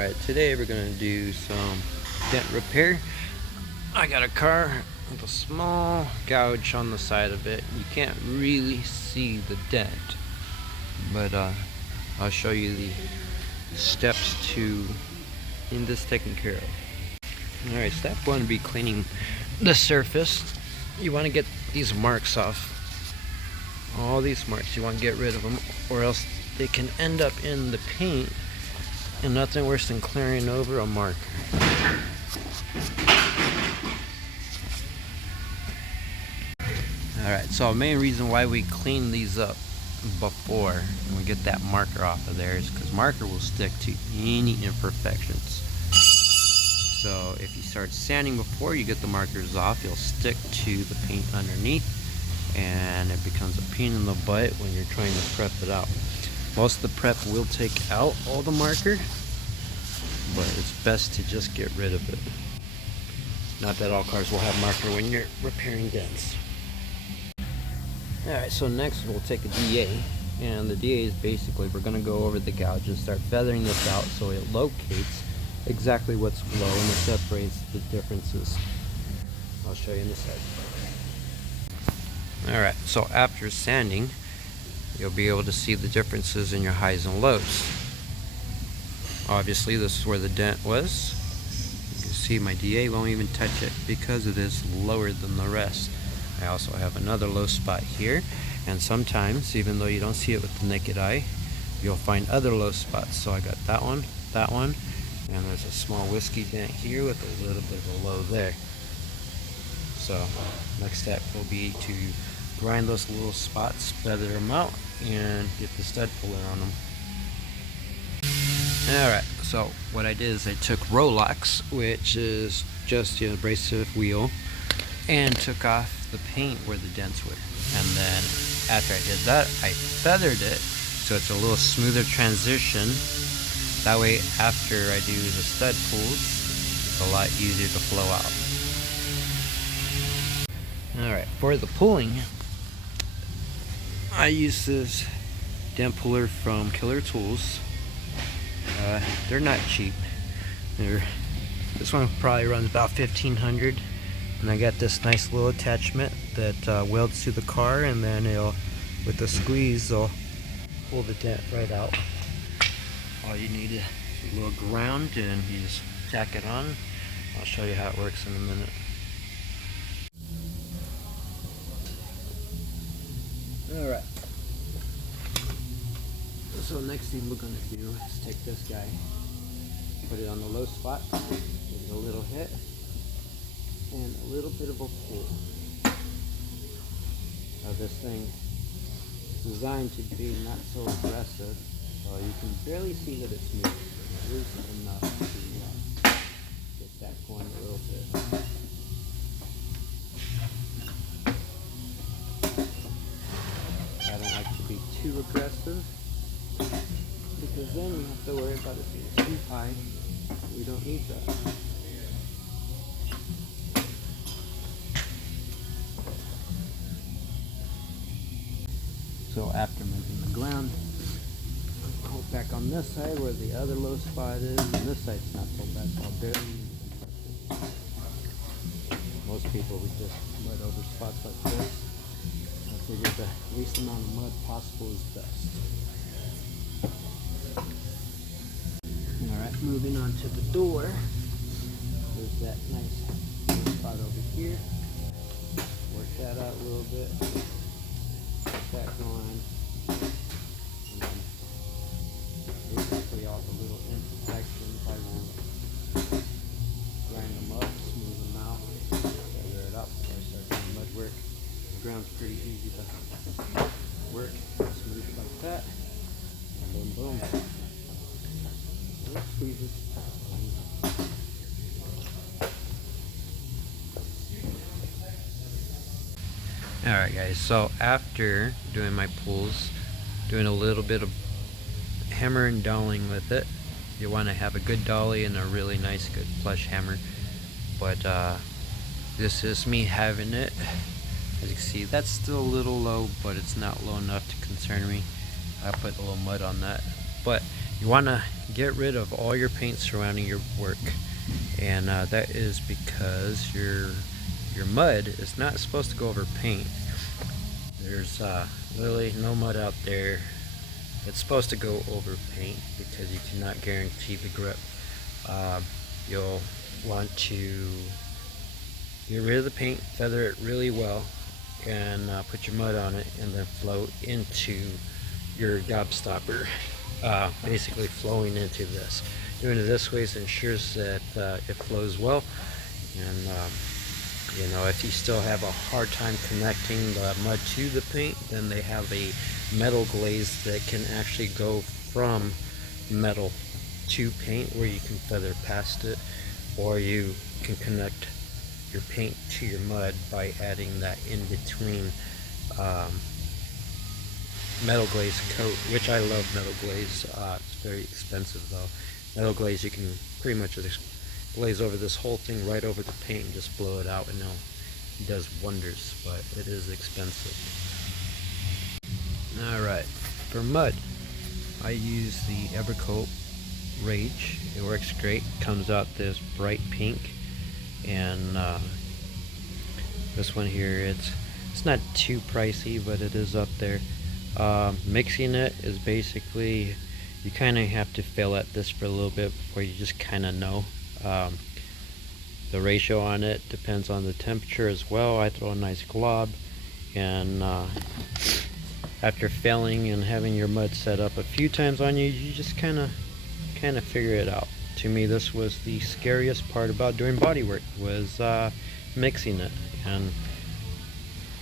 Alright, today we're going to do some dent repair. I got a car with a small gouge on the side of it. You can't really see the dent, but I'll show you the steps to getting this taken care of. Alright, step one would be cleaning the surface. You want to get these marks off. All these marks, you want to get rid of them, or else they can end up in the paint. And nothing worse than clearing over a marker. Alright, so the main reason why we clean these up before and we get that marker off of there is because marker will stick to any imperfections. So if you start sanding before you get the markers off, you'll stick to the paint underneath and it becomes a pain in the butt when you're trying to prep it out. Most of the prep will take out all the marker, but it's best to just get rid of it. Not that all cars will have marker when you're repairing dents. Alright, so next we'll take a DA, and the DA is basically, we're going to go over the gouges, start feathering this out so it locates exactly what's below and it separates the differences. I'll show you in a second. Alright, so after sanding, you'll be able to see the differences in your highs and lows. Obviously, this is where the dent was. You can see my DA won't even touch it because it is lower than the rest. I also have another low spot here, and sometimes, even though you don't see it with the naked eye, you'll find other low spots. So I got that one, and there's a small whiskey dent here with a little bit of a low there. So next step will be to grind those little spots, feather them out, and get the stud puller on them. Alright, so what I did is I took Rolox, which is just an abrasive wheel, and took off the paint where the dents were. And then after I did that, I feathered it so it's a little smoother transition. That way after I do the stud pulls, it's a lot easier to flow out. Alright, for the pulling, I use this dent puller from Killer Tools. They're not cheap. This one probably runs about $1,500, and I got this nice little attachment that welds to the car, and then it'll, with the squeeze, it'll pull the dent right out. All you need is a little ground, and you just tack it on. I'll show you how it works in a minute. Alright, so next thing we're going to do is take this guy, put it on the low spot, give it a little hit, and a little bit of a pull. Now this thing is designed to be not so aggressive, so you can barely see that it's moving, but it is enough to get that going a little bit. Too aggressive, because then you have to worry about it being too high. We don't need that. So after moving the ground, pull back on this side where the other low spot is, and this side's not so bad, so I'll barely touch it. Most people would just mud over spots like this. I figure the least amount of mud possible is best. Alright, moving on to the door. There's that nice little spot over here. Work that out a little bit. Get that going. And then basically all the little imperfections, I will grind them up, smooth them out, feather it up before I start doing mud work. The ground's pretty easy to work, smooth it like that, and boom boom. Squeeze it. Alright guys, so after doing my pulls, doing a little bit of hammer and doweling with it. You want to have a good dolly and a really nice good flush hammer, but this is me having it. As you can see, that's still a little low, but it's not low enough to concern me. I put a little mud on that but you want to get rid of all your paint surrounding your work, and that is because your mud is not supposed to go over paint. There's literally no mud out there that's supposed to go over paint because you cannot guarantee the grip. You'll want to get rid of the paint, feather it really well, and put your mud on it, and then flow into your gobstopper, basically flowing into this. Doing it this way ensures that it flows well, and you know, if you still have a hard time connecting the mud to the paint, then they have a metal glaze that can actually go from metal to paint, where you can feather past it, or you can connect your paint to your mud by adding that in between metal glaze coat, which I love metal glaze. It's very expensive though. Metal glaze, you can pretty much just glaze over this whole thing right over the paint and just blow it out, and it does wonders, but it is expensive. Alright, for mud, I use the Evercoat Rage. It works great. Comes out this bright pink, and this one here, it's not too pricey, but it is up there. Mixing it is basically, you kind of have to fill at this for a little bit before you just kind of know. The ratio on it depends on the temperature as well. I throw a nice glob, and after filling and having your mud set up a few times on you, you just kind of figure it out. To me, this was the scariest part about doing body work, was mixing it, and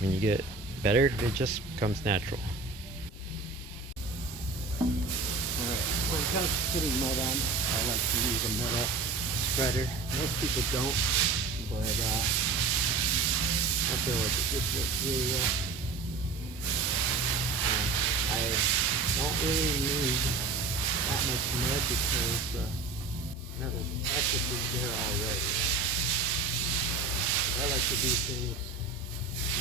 when you get better, it just comes natural. Alright, when it comes to putting mud on, I like to use a metal spreader. Most people don't, but I feel like it just works really well. I don't really need that much mud because the metal practically there already. I like to do things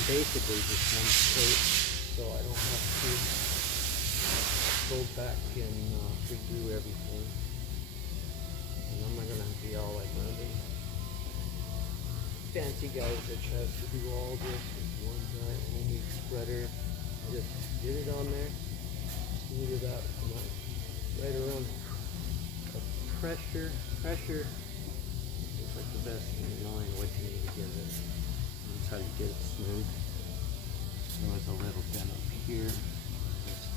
basically just one coat, so I don't have to go back and redo everything. And I'm not gonna be all like one of them fancy guys that tries to do all this with one giant homemade spreader. Just get it on there, smooth it out, come on, right around. Pressure is like the best thing, knowing what you need to get it. That's how you get it smooth. There's a little dent up here. Just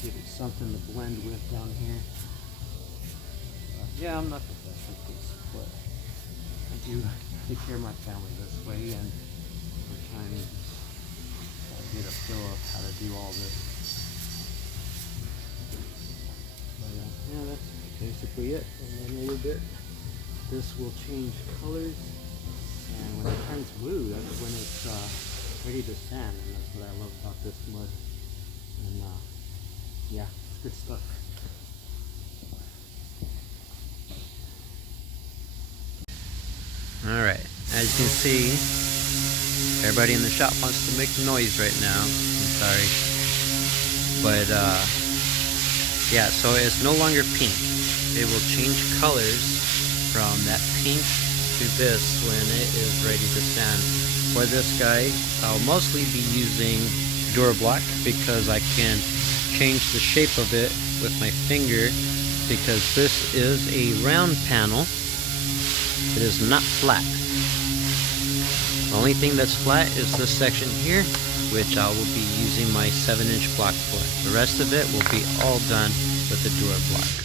give it something to blend with down here. Yeah, I'm not the best at this, but I do take care of my family this way, and we're trying to get a feel of how to do all this. But yeah, that's basically it. And then a little bit, this will change colors, and when it turns blue, that's when it's ready to sand, and that's what I love about this mud. And yeah, it's good stuff. Alright, as you can see, everybody in the shop wants to make noise right now. I'm sorry. But yeah, so it's no longer pink. It will change colors from that pink to this when it is ready to sand. For this guy, I'll mostly be using Durablock because I can change the shape of it with my finger, because this is a round panel. It is not flat. The only thing that's flat is this section here, which I will be using my 7-inch block for. The rest of it will be all done with the Durablock.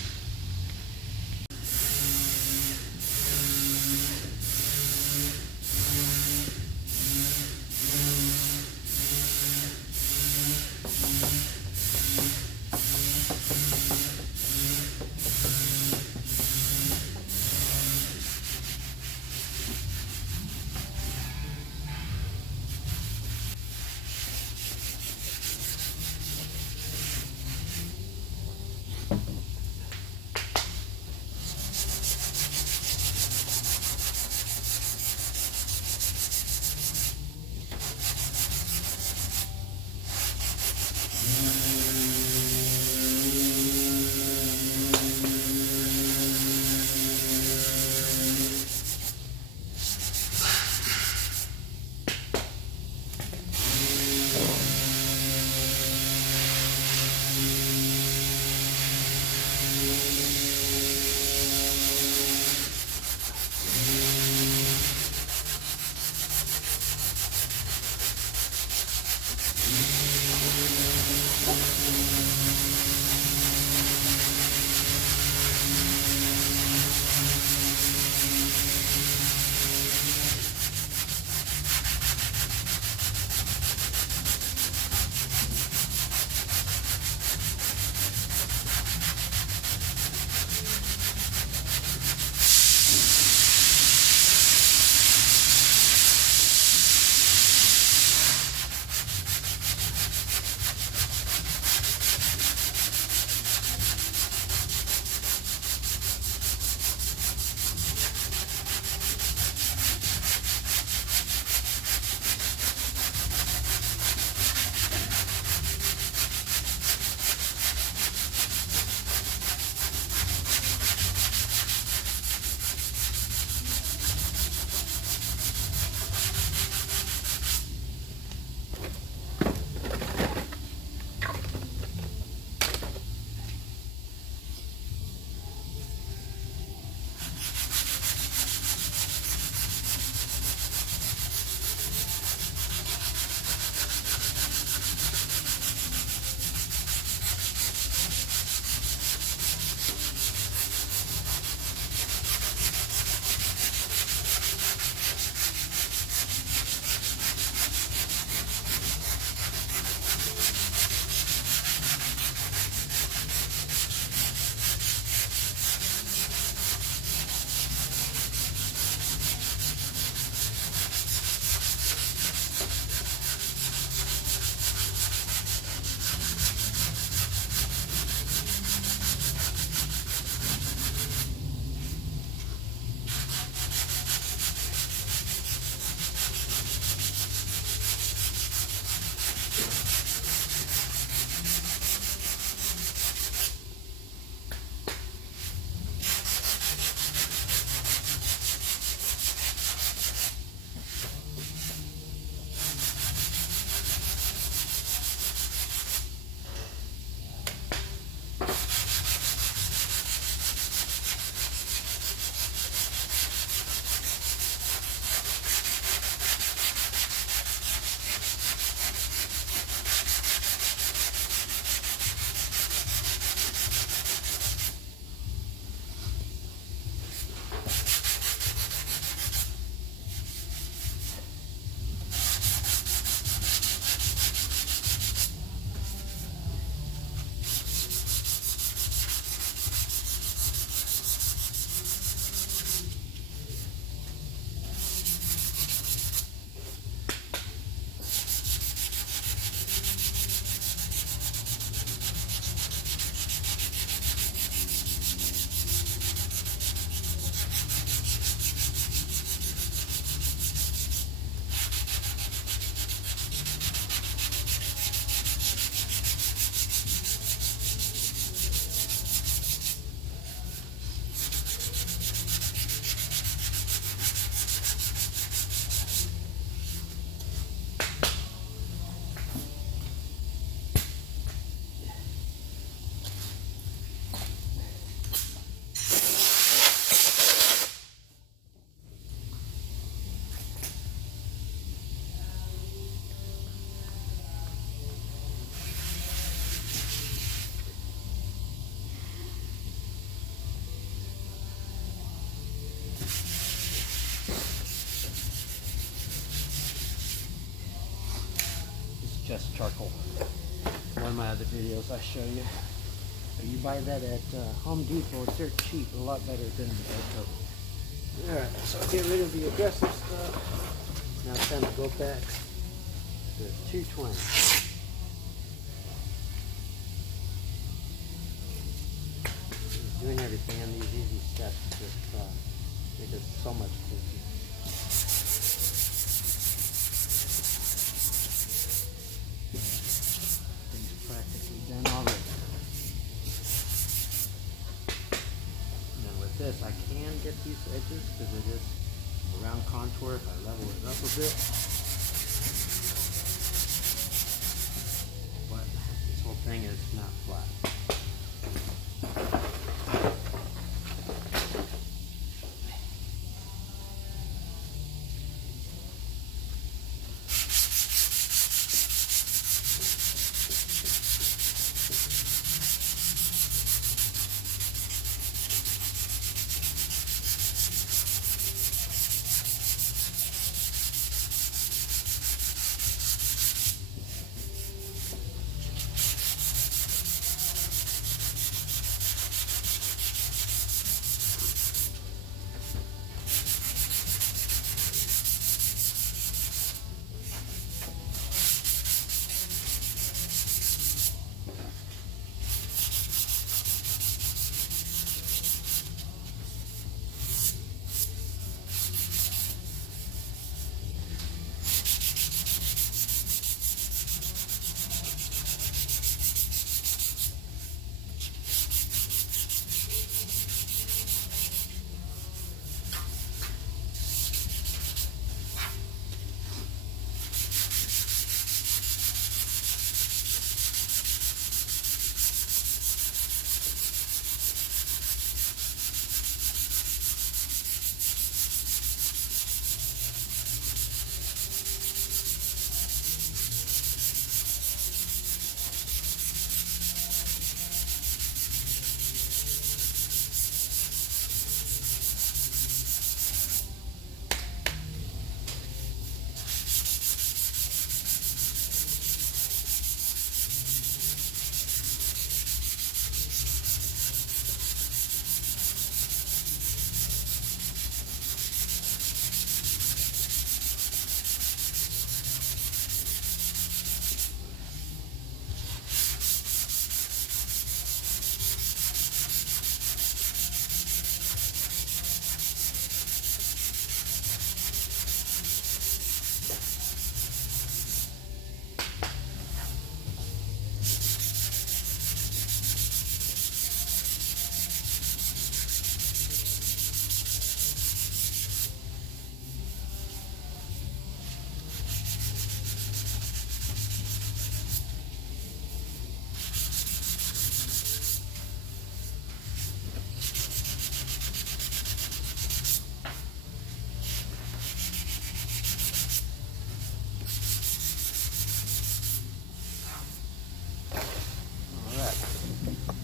pressed charcoal. One of my other videos I show you. But you buy that at Home Depot. It's dirt cheap, a lot better than Echo. Alright, so I'll get rid of the aggressive stuff. Now it's time to go back to 220. Doing everything on these easy steps just make it so much closer. Things practically done already. And with this, I can get these edges because it is a round contour if I level it up a bit. But this whole thing is not flat.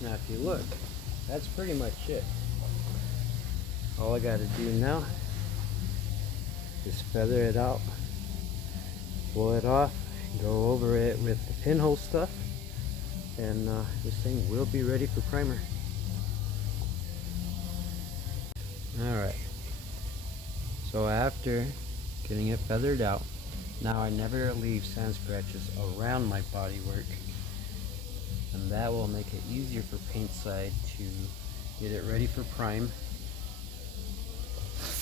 Now if you look, that's pretty much it. All I got to do now is feather it out, blow it off, go over it with the pinhole stuff, and this thing will be ready for primer. Alright, so after getting it feathered out, now I never leave sand scratches around my bodywork, and that will make it easier for paint side to get it ready for prime,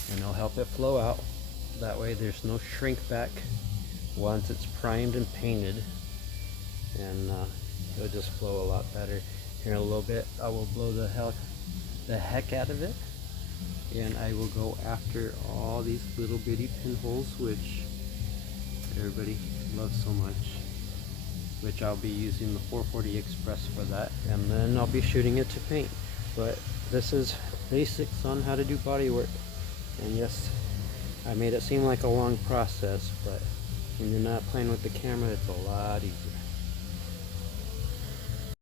and it'll help it flow out. That way there's no shrink back once it's primed and painted, and it'll just flow a lot better. Here in a little bit I will blow the heck out of it, and I will go after all these little bitty pinholes which everybody loves so much, which I'll be using the 440 Express for that, and then I'll be shooting it to paint. But this is basics on how to do body work, and yes, I made it seem like a long process, but when you're not playing with the camera, it's a lot easier.